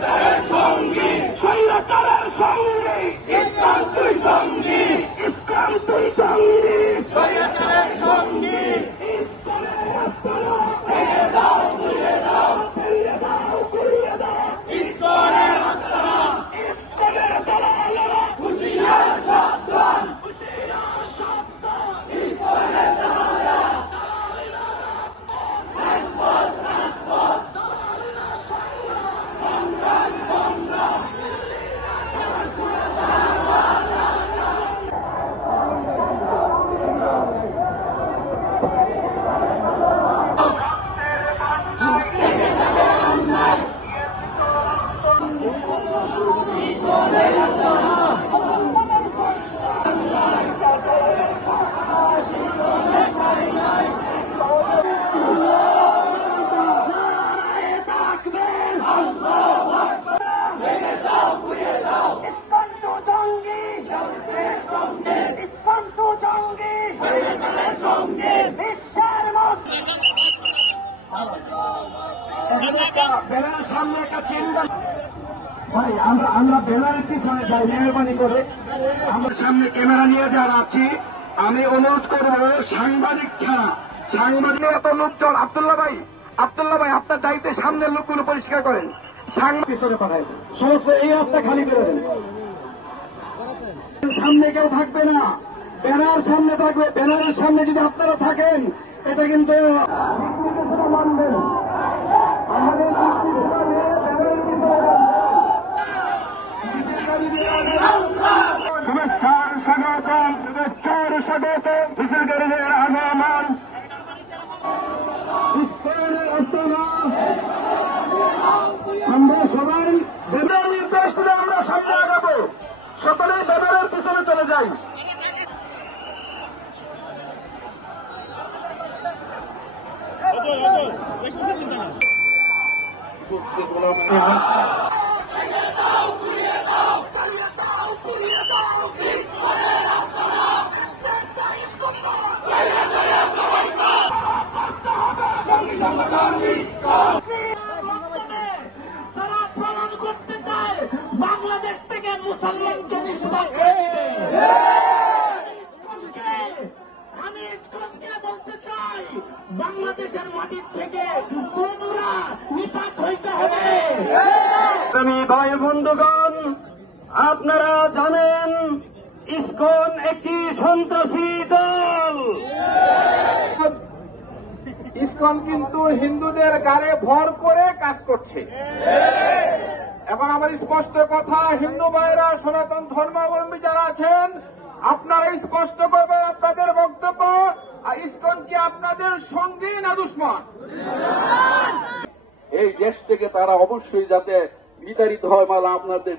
সঙ্গী স্বৈরাচারের সঙ্গী ইসলাম তুই সঙ্গী ইসলাম তুই সঙ্গী স্বৈরাচারের সঙ্গী ইসলামের রাস্তায় ভেঙে দাও ঘুরিয়ে দাও ফেলিয়ে দাও ঘুরিয়ে দাও ইসলামের রাস্তা ইসলামের দালালেরা হুঁশিয়ার সাবধান হুঁশিয়ার সাবধান ইসলামের দালালেরা ব্যানারের সামনে একটা চিন্তা ভাই আমরা ব্যানারের পিছনে যাই মেহরবানি করে আমার সামনে ক্যামেরা নিয়ে যারা আছি আমি অনুরোধ করব সাংবাদিক ছাড়া সাংবাদিক এত লোকজন আব্দুল্লাহ ভাই আপনার দায়িত্বে সামনের লোকগুলো পরিষ্কার করেন সাংবাদিক পিছনে পাঠায় সমস্ত এই রাস্তা খালি করে দেন সামনে কেউ থাকবে না ব্যানার সামনে থাকবে ব্যানারের সামনে যদি আপনারা থাকেন এটা কিন্তু মানবেন শুভেচ্ছার স্বাগতম বিশেষজ্ঞদের আগমন আমরা সবাই দেবের নির্দেশ দিলে আমরা সামনে আগাবো সকলেই দেবের পিছনে চলে যাই তারা প্রমাণ করতে চায় বাংলাদেশ থেকে মুসলমানকে আমি ইসকনকে বলতে চাই বাংলাদেশের মাটির থেকে বন্ধুরা নিপাত হইতে হবে। ভাই বন্ধুগণ আপনারা জানেন ইসকন একটি সন্ত্রাসী দল ইসকন কিন্তু হিন্দুদের গাড়ে ভর করে কাজ করছে এখন আমার স্পষ্ট কথা হিন্দু ভাইরা সনাতন ধর্মাবলম্বী যারা আছেন আপনারা স্পষ্ট করবেন আপনাদের বক্তব্য ইসকন কি আপনাদের সঙ্গী না দুশমন এই দেশ থেকে তারা অবশ্যই যাতে বিতাড়িত হয় মালা আপনাদের